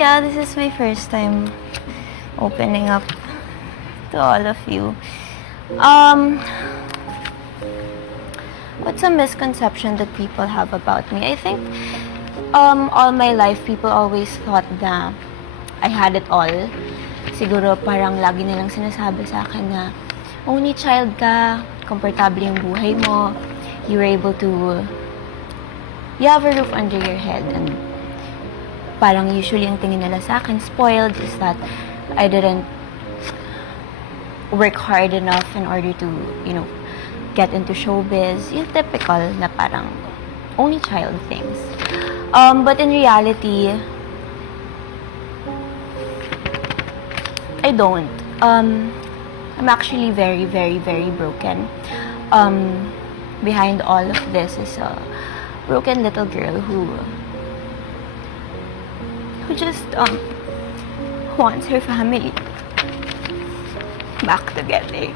Yeah, this is my first time opening up to all of you. What's a misconception that people have about me? I think all my life people always thought na I had it all. Siguro parang lagi nilang sinasabi sa akin na only child ka, komportable yung buhay mo, you were able to, you have a roof under your head, and parang usually ang tingin nila sa akin, spoiled, is that I didn't work hard enough in order to, get into showbiz. Yung typical na parang only child things. But in reality, I don't. I'm actually very, very, very broken. Behind all of this is a broken little girl who just wants her family back together.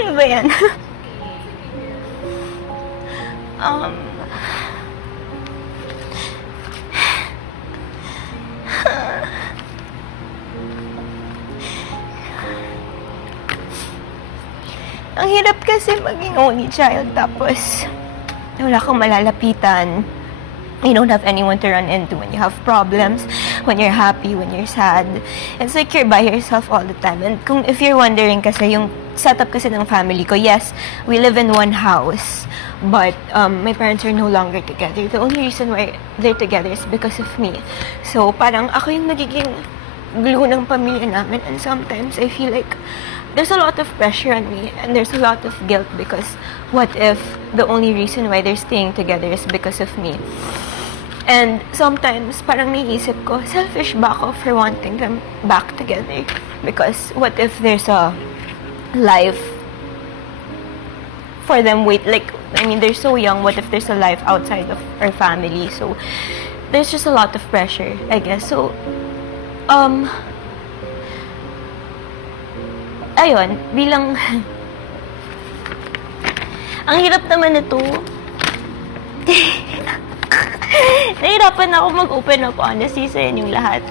Ano ba yan? Ang hirap kasi maging only child tapos wala kang malalapitan. You don't have anyone to run into when you have problems, when you're happy, when you're sad. It's like you're by yourself all the time. And if you're wondering kasi, yung setup kasi ng family ko, yes, we live in one house, but my parents are no longer together. The only reason why they're together is because of me. So parang ako yung nagiging glue ng pamilya namin, and sometimes I feel like there's a lot of pressure on me and there's a lot of guilt because what if the only reason why they're staying together is because of me? And sometimes parang naiisip ko, selfish ba ako for wanting them back together? Because what if there's a life for them they're so young, what if there's a life outside of our family? So there's just a lot of pressure, I guess. So ayun, bilang ang hirap naman ito. Nahirapan ako mag-open up honestly sa inyong lahat.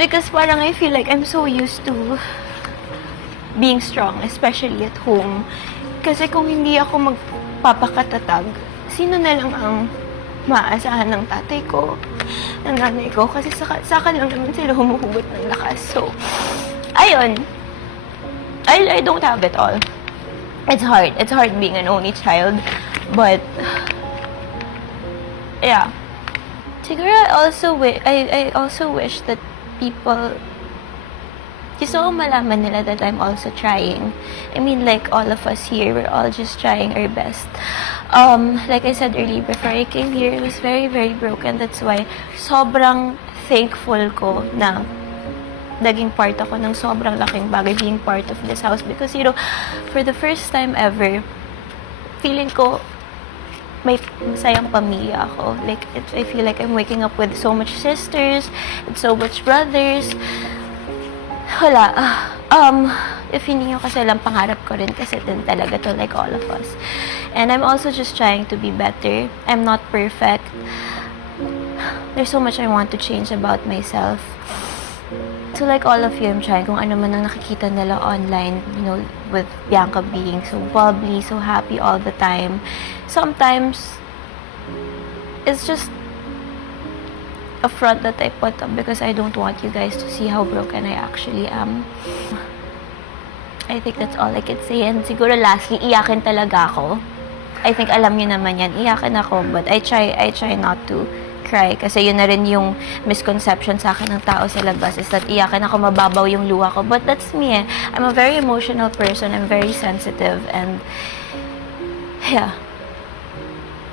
Because parang I feel like I'm so used to being strong, especially at home. Kasi kung hindi ako magpapakatatag, sino na lang ang maaasahan ng tatay ko, ng nanay ko? Kasi saka lang naman sila humuhugot ng lakas. So, ayun, I don't have it all. It's hard. It's hard being an only child. But, yeah. Siguro I also wish that people, gusto ko malaman nila that I'm also trying. I mean, like all of us here, we're all just trying our best. Like I said earlier, before I came here, it was very, very broken. That's why sobrang thankful ko na naging part ako ng sobrang laking bagay being part of this house. Because, for the first time ever, feeling ko may masayang pamilya ako. Like, I feel like I'm waking up with so much sisters and so much brothers. Wala. If hindi nyo kasi alam, pangarap ko rin kasi din talaga to, like all of us. And I'm also just trying to be better. I'm not perfect. There's so much I want to change about myself. So like all of you, I'm trying kung ano man ang nakikita nila online, with Bianca being so bubbly, so happy all the time. Sometimes, it's just a front that I put up because I don't want you guys to see how broken I actually am. I think that's all I can say. And siguro lastly, iyakin talaga ako. I think alam niyo naman yan, iyakin ako, but I try not to cry kasi yun na rin yung misconception sa akin ng tao sa labas, is that iyakin ako, mababaw yung luha ko. But that's me. I'm a very emotional person. I'm very sensitive, and yeah.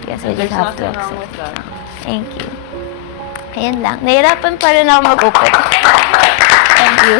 Yes, I just have to accept it. Thank you. Ayan lang. Nahirapan pa rin ako mag-open. Thank you.